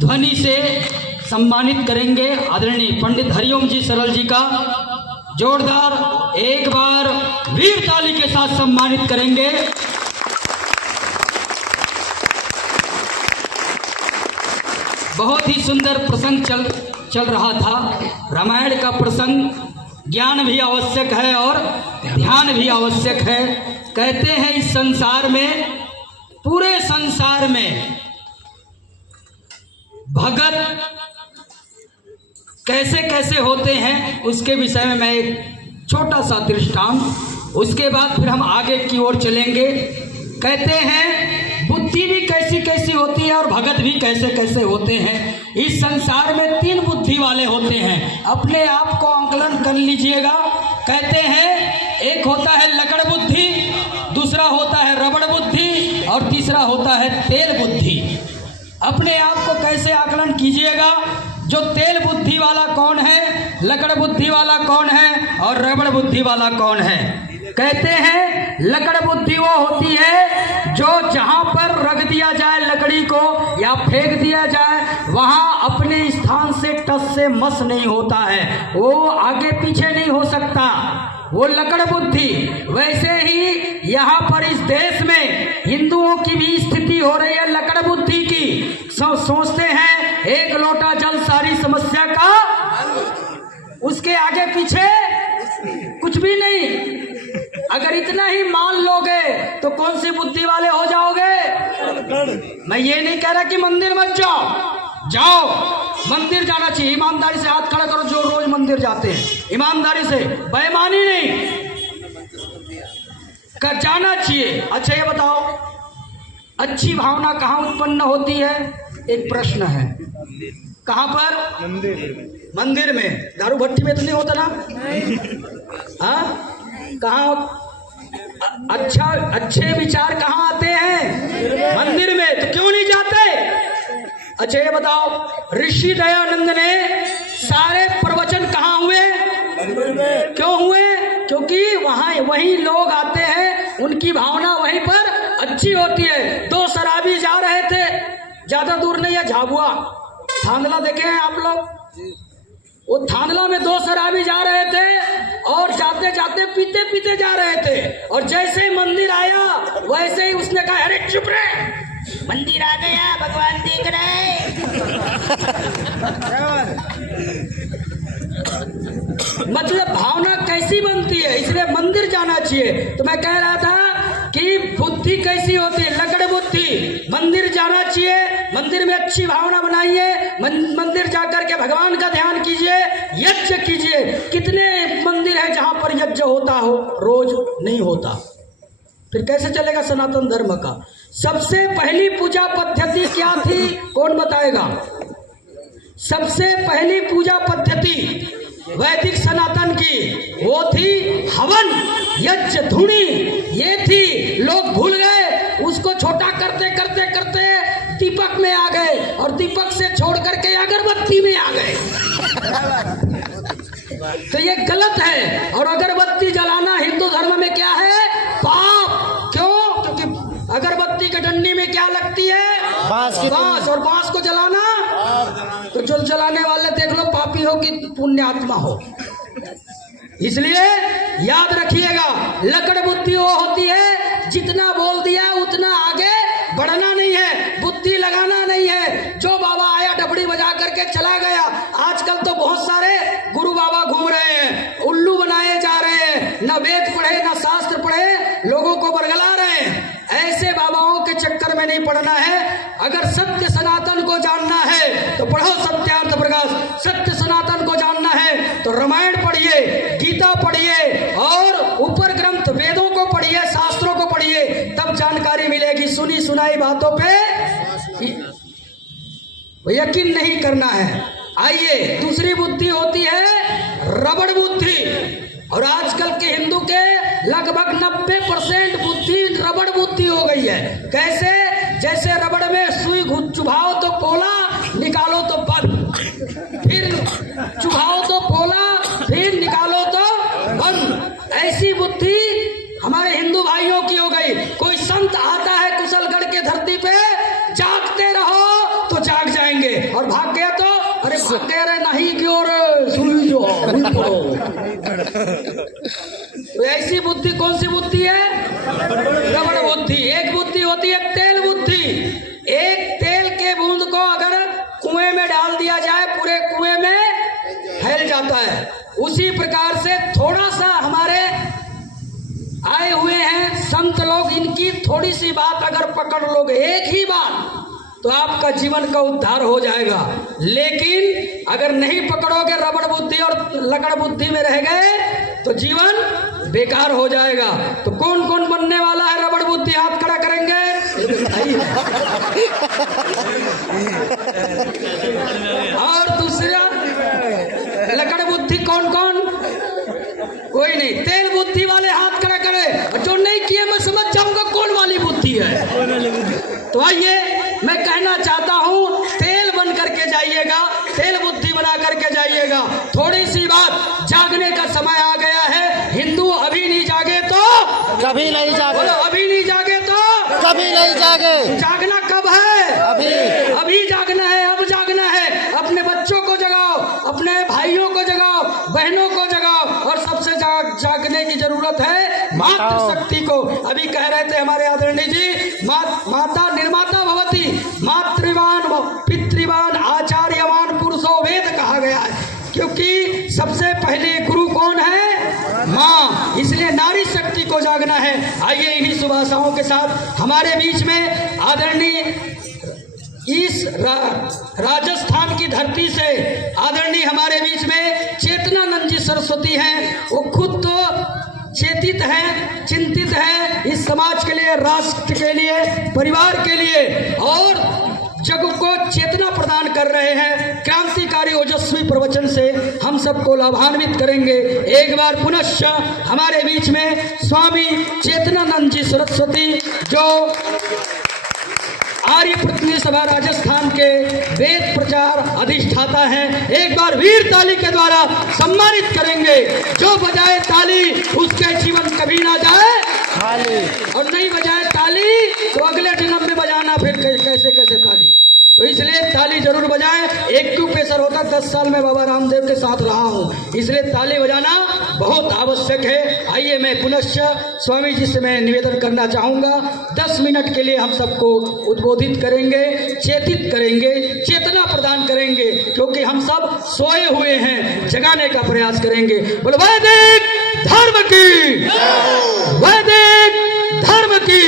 ध्वनि से सम्मानित करेंगे आदरणीय पंडित हरिओम जी सरल जी का। जोरदार एक बार वीर ताली के साथ सम्मानित करेंगे। बहुत ही सुंदर प्रसंग चल रहा था। रामायण का प्रसंग, ज्ञान भी आवश्यक है और ध्यान भी आवश्यक है। कहते हैं इस संसार में, पूरे संसार में भगत कैसे कैसे होते हैं उसके विषय में मैं एक छोटा सा दृष्टांत, उसके बाद फिर हम आगे की ओर चलेंगे। कहते हैं बुद्धि भी कैसी कैसी होती है और भगत भी कैसे कैसे होते हैं। इस संसार में 3 बुद्धि वाले होते हैं, अपने आप को आंकलन कर लीजिएगा। कहते हैं एक होता है लकड़ बुद्धि, दूसरा होता है रबड़ बुद्धि और तीसरा होता है तेल बुद्धि। अपने आप को कैसे आकलन कीजिएगा, जो तेल बुद्धि वाला कौन है, लकड़ बुद्धि वाला कौन है और रबड़ बुद्धि वाला कौन है। कहते हैं लकड़ बुद्धि वो होती है जो जहां पर रख दिया जाए लकड़ी को या फेंक दिया जाए वहां अपने स्थान से टस से मस नहीं होता है, वो आगे पीछे नहीं हो सकता, वो लकड़ बुद्धि। वैसे ही यहाँ पर इस देश में हिंदुओं की भी स्थिति हो रही है लकड़ बुद्धि की। सोचते हैं एक लोटा जल सारी समस्या का, उसके आगे पीछे कुछ भी नहीं। अगर इतना ही मान लोगे तो कौन सी बुद्धि वाले हो जाओगे। मैं ये नहीं कह रहा कि मंदिर मत जाओ, मंदिर जाना चाहिए। ईमानदारी से हाथ खड़ा करो जो रोज मंदिर जाते हैं, ईमानदारी से, बेईमानी नहीं कर जाना चाहिए। अच्छा ये बताओ अच्छी भावना कहाँ उत्पन्न होती है, एक प्रश्न है। कहाँ पर? मंदिर में। दारू भट्टी में तो नहीं होता ना? हाँ, कहाँ अच्छे विचार कहाँ आते हैं? मंदिर में। तो क्यों नहीं जाते? अच्छा ये बताओ ऋषि दयानंद ने सारे प्रवचन कहाँ हुए? क्यों हुए? क्योंकि वहाँ वही लोग आते हैं, उनकी भावना वहीं पर अच्छी होती है। 2 शराबी जा रहे थे, ज्यादा दूर नहीं है, झाबुआ थांदला देखे हैं आप लोग? वो थांदला में 2 शराबी जा रहे थे और जाते जाते पीते पीते जा रहे थे, और जैसे ही मंदिर आया वैसे ही उसने कहा अरे चुप रहे, मंदिर आ गया, भगवान देख रहे। मतलब भावना कैसी बनती है, इसलिए मंदिर जाना चाहिए। तो मैं कह रहा था कि बुद्धि कैसी होती है, लकड़ बुद्धि। मंदिर जाना चाहिए, मंदिर में अच्छी भावना बनाइए, मंदिर जाकर के भगवान का ध्यान कीजिए, यज्ञ कीजिए। कितने मंदिर है जहां पर यज्ञ होता हो, रोज नहीं होता, फिर कैसे चलेगा सनातन धर्म का। सबसे पहली पूजा पद्धति क्या थी, कौन बताएगा? सबसे पहली पूजा पद्धति वैदिक सनातन की वो थी हवन, यज्ञ, धुनी, ये थी। लोग भूल गए, उसको छोटा करते करते करते दीपक में आ गए और दीपक से छोड़ करके अगरबत्ती में आ गए। तो ये गलत है। और अगरबत्ती जलाना हिंदू धर्म में क्या है? पाप। क्यों? क्योंकि अगरबत्ती के डंडी में क्या लगती है? बांस। और बांस को जलाना, तो जो जलाने वाले देख लो पापी हो कि पुण्य आत्मा हो। इसलिए याद रखिएगा लकड़ बुद्धि वो होती है जितना बोल दिया उतना आगे बढ़ना नहीं है, बुद्धि लगाना नहीं है। जो बाबा आया डबड़ी बजा करके चला गया। आजकल तो बहुत सारे गुरु बाबा घूम रहे हैं, उल्लू बनाए जा रहे हैं, न वेद पढ़े न शास्त्र पढ़े, लोगों को बरगला रहे हैं। ऐसे बाबाओं के चक्कर में नहीं पड़ना है। अगर सत्य सनातन को जानना है तो पढ़ो सत्यार्थ प्रकाश। सत्य सनातन को जानना है तो रामायण पढ़िए, गीता पढ़िए और ऊपर ग्रंथ वेदों को पढ़िए, शास्त्रों को पढ़िए, तब जानकारी मिलेगी। सुनी सुनाई बातों पे यकीन नहीं करना है। आइए, दूसरी बुद्धि होती है रबड़ बुद्धि। और आजकल के हिंदू के लगभग 90% बुद्धि रबड़ बुद्धि हो गई है। कैसे? जैसे रबड़ में सुई चुभाओ तो पोला, निकालो तो बंद, फिर चुभाओ तो पोला, फिर निकालो तो बंद। ऐसी बुद्धि हमारे हिंदू भाइयों की हो गई। कोई संत आता है कुशलगढ़ के धरती पे, जागते रहो तो जाग जाएंगे, जाएंगे, और भाग गया तो अरे भाग गया रे नहीं क्यों रे सुन जो तो ऐसी बुद्धि कौन सी बुद्धि है? रबड़ बुद्धि। एक बुद्धि होती है तेल बुद्धि। एक तेल के बूंद को अगर कुएं में डाल दिया जाए पूरे कुएं में फैल जाता है। उसी प्रकार से थोड़ा सा हमारे आए हुए हैं संत लोग, इनकी थोड़ी सी बात अगर पकड़ लोगे, एक ही बात, तो आपका जीवन का उद्धार हो जाएगा। लेकिन अगर नहीं पकड़ोगे, रबड़ बुद्धि और लकड़ बुद्धि में रह गए तो जीवन बेकार हो जाएगा। तो कौन कौन बनने वाला है रबड़ बुद्धि? हाथ खड़ा करेंगे। और दूसरा लकड़ बुद्धि कौन कौन? कोई नहीं। तेल बुद्धि वाले हाथ खड़ा करे। जो नहीं किए मैं समझ जाऊंगा कौन वाली बुद्धि है। तो आइए मैं कहना चाहता हूं, तेल बन करके जाइएगा, तेल बुद्धि बना करके जाइएगा। थोड़ी सी बात, जागने का समय आ गया है। हिंदू अभी नहीं जागे तो कभी नहीं जागे, अभी नहीं जागे तो कभी नहीं जागे। जागना कब है? अभी, अभी जागना है, अब जागना है। अपने बच्चों को जगाओ, अपने भाइयों को जगाओ, बहनों को जगाओ, और सबसे जागने की जरूरत है मातृशक्ति को। अभी कह रहे थे हमारे आदरणीय जी, माता निर्माता भवती, मातृवान पितृवान आचार्यवान पुरुषो वेद कहा गया है, क्योंकि सबसे पहले गुरु कौन है? माँ। इसलिए नारी शक्ति को जागना है। आइए इन्हीं शुभ आशाओं के साथ हमारे बीच में आदरणीय इस राजस्थान की धरती से आदरणीय हमारे बीच में चेतनानंद जी सरस्वती हैं। वो खुद तो चेतित हैं, चिंतित हैं इस समाज के लिए, राष्ट्र के लिए, परिवार के लिए, और जग को चेतना प्रदान कर रहे हैं। क्रांतिकारी ओजस्वी प्रवचन से हम सबको लाभान्वित करेंगे। एक बार पुनश्च हमारे बीच में स्वामी चेतनानंद जी सरस्वती, जो आर्य प्रतिनिधि सभा राजस्थान के वेद प्रचार अधिष्ठाता हैं, एक बार वीर ताली के द्वारा सम्मानित करेंगे। जो बजाए ताली उसके जीवन कभी ना जाए खाली, और नहीं बजाए ताली तो अगले जन्म में बजाना फिर कैसे कैसे ताली। तो इसलिए ताली जरूर बजाएं। एक क्यों प्रेशर होता, 10 साल में बाबा रामदेव के साथ रहा हूं, इसलिए ताली बजाना बहुत आवश्यक है। आइए मैं पुनश्च स्वामी जी से मैं निवेदन करना चाहूँगा, 10 मिनट के लिए हम सबको उद्बोधित करेंगे, चेतित करेंगे, चेतना प्रदान करेंगे, क्योंकि हम सब सोए हुए हैं, जगाने का प्रयास करेंगे। बोलो वैदिक धर्म की, वैदिक धर्म की।